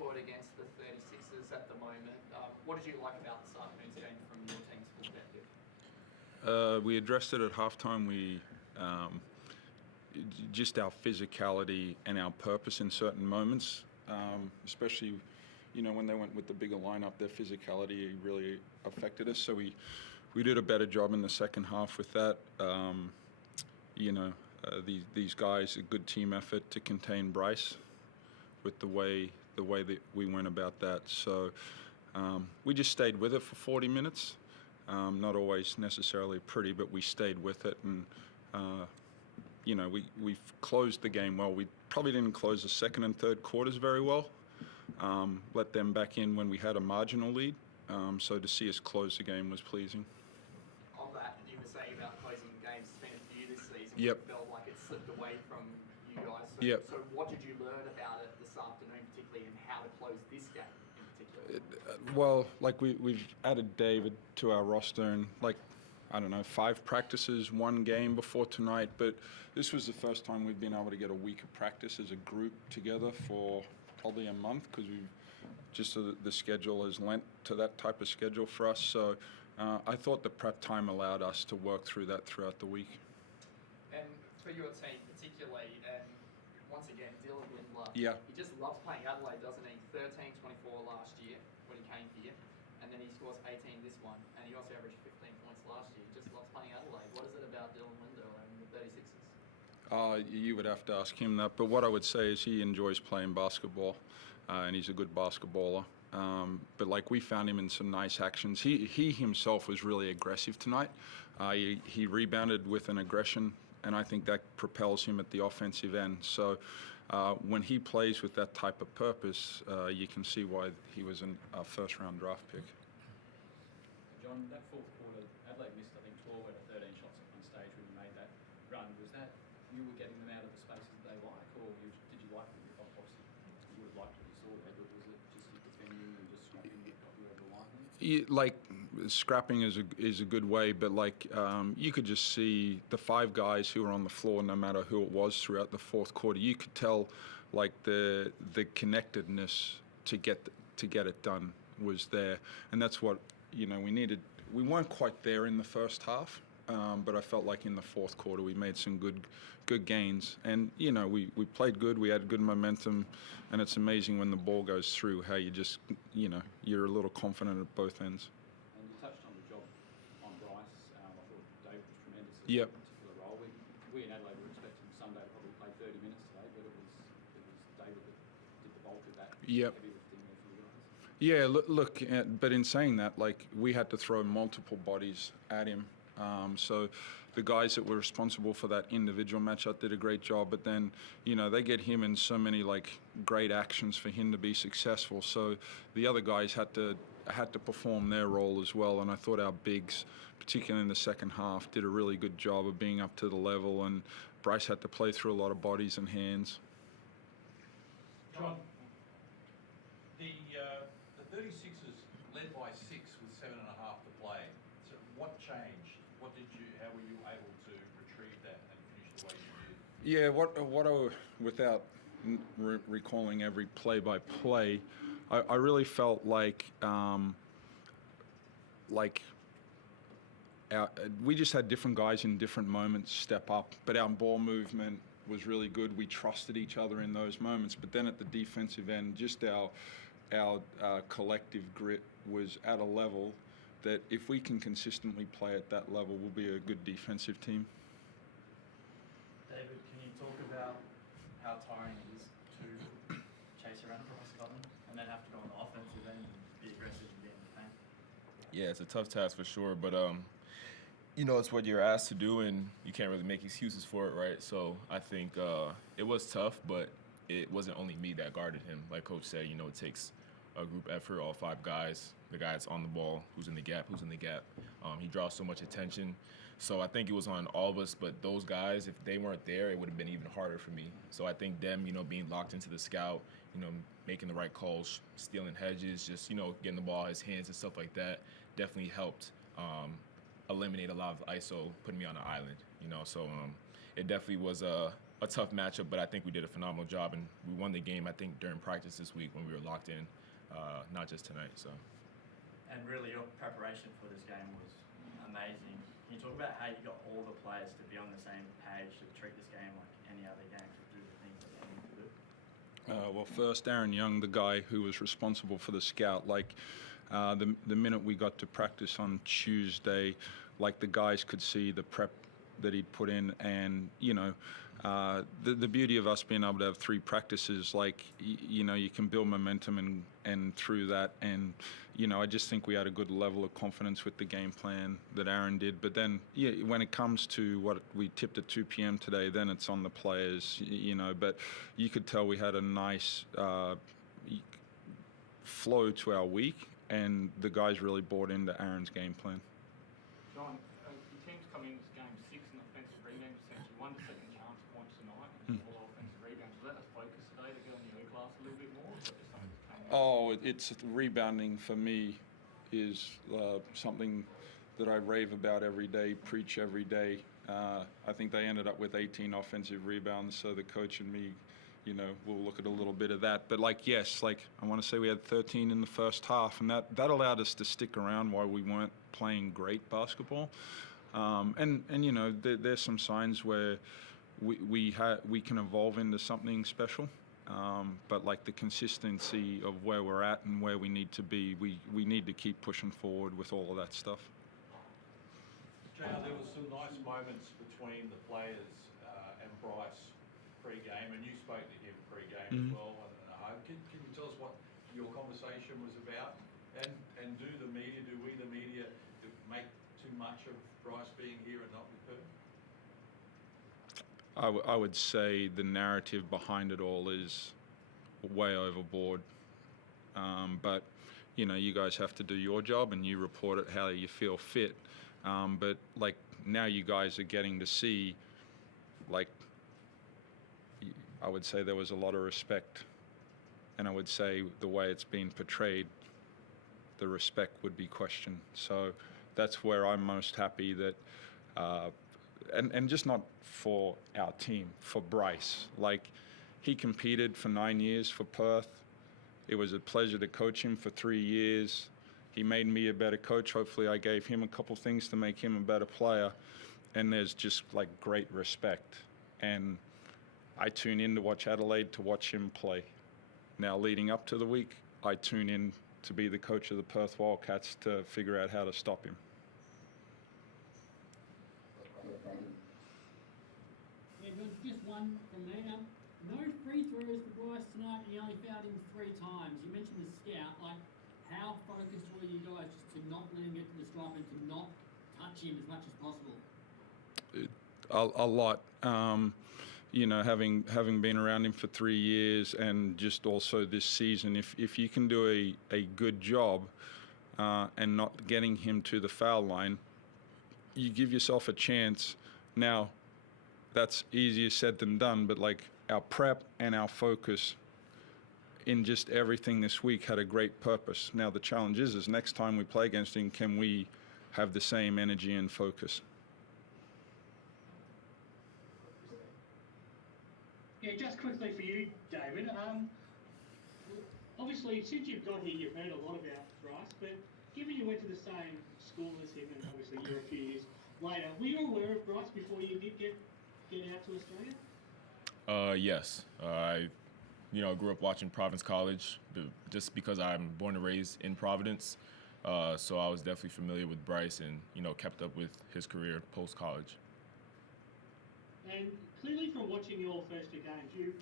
record against the 36ers at the moment. What did you like about this afternoon's game from your team's perspective? We addressed it at halftime. Just our physicality and our purpose in certain moments, especially, when they went with the bigger lineup, their physicality really affected us. So we did a better job in the second half with that. These guys, a good team effort to contain Bryce with the way that we went about that. So we just stayed with it for 40 minutes. Not always necessarily pretty, but we stayed with it, and we've closed the game well. We probably didn't close the second and third quarters very well. Let them back in when we had a marginal lead. So to see us close the game was pleasing. On that, you were saying about closing games, it's been a few this season. Yep. It felt like it slipped away from you guys. So, yep. So what did you learn about it this afternoon, particularly, and how to close this game in particular? Well, we've added David to our roster, and 5 practices, 1 game before tonight. But this was the first time we've been able to get a week of practice as a group together for probably a month, because the schedule has lent to that type of schedule for us. So I thought the prep time allowed us to work through that throughout the week. And for your team particularly, and once again, Dylan Windler, yeah. He just loves playing Adelaide, doesn't he? 13-24 last year when he came here, and then he scores 18 this one, and he also averaged 15 points last year. He just loves playing Adelaide. What is it about Dylan Windler and the 36ers? You would have to ask him that, but what I would say is he enjoys playing basketball, and he's a good basketballer. But we found him in some nice actions. He himself was really aggressive tonight. He rebounded with an aggression, and I think that propels him at the offensive end. So when he plays with that type of purpose, you can see why he was a first-round draft pick. John, that fourth quarter, Adelaide missed, I think, 12 out of 13 shots at one stage when you made that run. Was that you were getting them out of the spaces that they like, or did you like them? Obviously, you would have liked what you saw there, but was it just you defending and just scrapping that got you over the line? Scrapping is a good way, but you could just see the 5 guys who were on the floor, no matter who it was, throughout the fourth quarter. You could tell the connectedness to get it done was there, and that's what we needed. We weren't quite there in the first half, but I felt like in the fourth quarter we made some good gains, and we played good. We had good momentum, and it's amazing when the ball goes through how you just you're a little confident at both ends. And you touched on the job on Bryce. I thought David was tremendous in yep. that particular role. We in Adelaide were expecting Sunday to probably play 30 minutes today, but it was David that did the bulk of that yep. heavy lifting there for you guys. Yeah, look, but in saying that, we had to throw multiple bodies at him. So the guys that were responsible for that individual matchup did a great job, but then, they get him in so many great actions for him to be successful. So the other guys had to perform their role as well, and I thought our bigs, particularly in the second half, did a really good job of being up to the level, and Bryce had to play through a lot of bodies and hands. John, the 36ers led by 6 with 7.5 to play. So what changed? How were you able to retrieve that and finish the way you did? Yeah, without recalling every play-by-play, I really felt we just had different guys in different moments step up, but our ball movement was really good. We trusted each other in those moments, but then at the defensive end, just our collective grit was at a level that if we can consistently play at that level, we'll be a good defensive team. David, can you talk about how tiring it is to chase around Bryce Cotton and then have to go on the offensive end and be aggressive and be in the paint? Yeah, it's a tough task for sure, but it's what you're asked to do, and you can't really make excuses for it, right? So I think it was tough, but it wasn't only me that guarded him. Like Coach said, it takes a group effort, all 5 guys, the guy that's on the ball, who's in the gap. He draws so much attention. So I think it was on all of us, but those guys, if they weren't there, it would have been even harder for me. So I think them, being locked into the scout, making the right calls, stealing hedges, just, getting the ball in his hands and stuff like that definitely helped eliminate a lot of ISO, putting me on an island, So it definitely was a tough matchup, but I think we did a phenomenal job, and we won the game, I think, during practice this week when we were locked in, not just tonight. So. And really, your preparation for this game was amazing. Can you talk about how you got all the players to be on the same page to treat this game like any other game, to do the things that they need to do? Well, first, Aaron Young, the guy who was responsible for the scout, the minute we got to practice on Tuesday, the guys could see the prep that he'd put in, and the beauty of us being able to have 3 practices, you can build momentum and through that, and I just think we had a good level of confidence with the game plan that Aaron did. But then, when it comes to what we tipped at 2 p.m. today, then it's on the players, But you could tell we had a nice flow to our week, and the guys really bought into Aaron's game plan. John, your team's come in this game 6 in offensive rebound percentage. You won the second chance points tonight, and all offensive rebounds. Let us focus today to go in the O class a little bit more. Or is that just something that came out? It's rebounding for me is something that I rave about every day, preach every day. I think they ended up with 18 offensive rebounds, so the coach and me, we'll look at a little bit of that. But yes, I want to say we had 13 in the first half, and that allowed us to stick around while we weren't playing great basketball. There's some signs where we can evolve into something special. But the consistency of where we're at and where we need to be, we need to keep pushing forward with all of that stuff. JR, there was some nice moments between the players and Bryce pre-game, and you spoke to him pre-game as well. Can you tell us what your conversation was about? And do we the media make too much of Bryce being here and not with her? I would say the narrative behind it all is way overboard. But you guys have to do your job and you report it how you feel fit. But now you guys are getting to see, I would say there was a lot of respect, and I would say the way it's been portrayed, the respect would be questioned. So that's where I'm most happy that, and just not for our team, for Bryce. He competed for 9 years for Perth. It was a pleasure to coach him for 3 years. He made me a better coach. Hopefully I gave him a couple things to make him a better player. And there's just great respect. And I tune in to watch Adelaide to watch him play. Now leading up to the week, I tune in to be the coach of the Perth Wildcats to figure out how to stop him. Yeah, but just one from me. No free throws for Bryce tonight, and you only fouled him 3 times. You mentioned the scout. How focused were you guys just to not let him get to the stripe and to not touch him as much as possible? A lot. Having been around him for 3 years, and just also this season, if you can do a good job and not getting him to the foul line, you give yourself a chance. Now, that's easier said than done, but our prep and our focus in just everything this week had a great purpose. Now the challenge is next time we play against him, can we have the same energy and focus? Yeah, just quickly for you, David. Obviously, since you've got here, you've heard a lot about Bryce, but given you went to the same school as him, and obviously you're a few years later, were you aware of Bryce before you did get out to Australia? Yes. I grew up watching Providence College just because I'm born and raised in Providence. So I was definitely familiar with Bryce and, kept up with his career post-college. And clearly from watching your first 2 games, you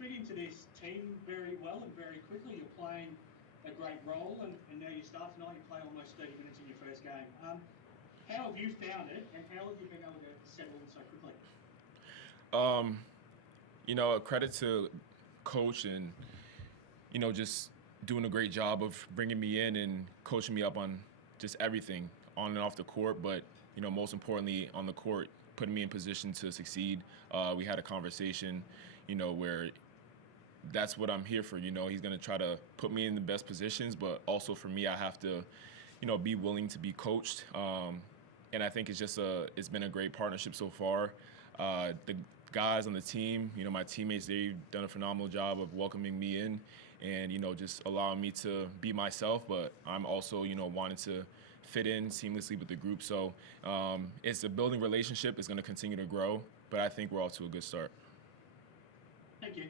fit into this team very well and very quickly. You're playing a great role, and now you start tonight, you play almost 30 minutes in your first game. How have you found it, and how have you been able to settle in so quickly? A credit to coach and, just doing a great job of bringing me in and coaching me up on just everything on and off the court, but, most importantly on the court, putting me in position to succeed. We had a conversation, where that's what I'm here for. He's going to try to put me in the best positions, but also for me, I have to, be willing to be coached. And I think it's been a great partnership so far. guys on the team, you know, my teammates, they've done a phenomenal job of welcoming me in and, you know, just allowing me to be myself. But I'm also, you know, wanting to fit in seamlessly with the group. So it's a building relationship. It's going to continue to grow. But I think we're off to a good start. Thank you.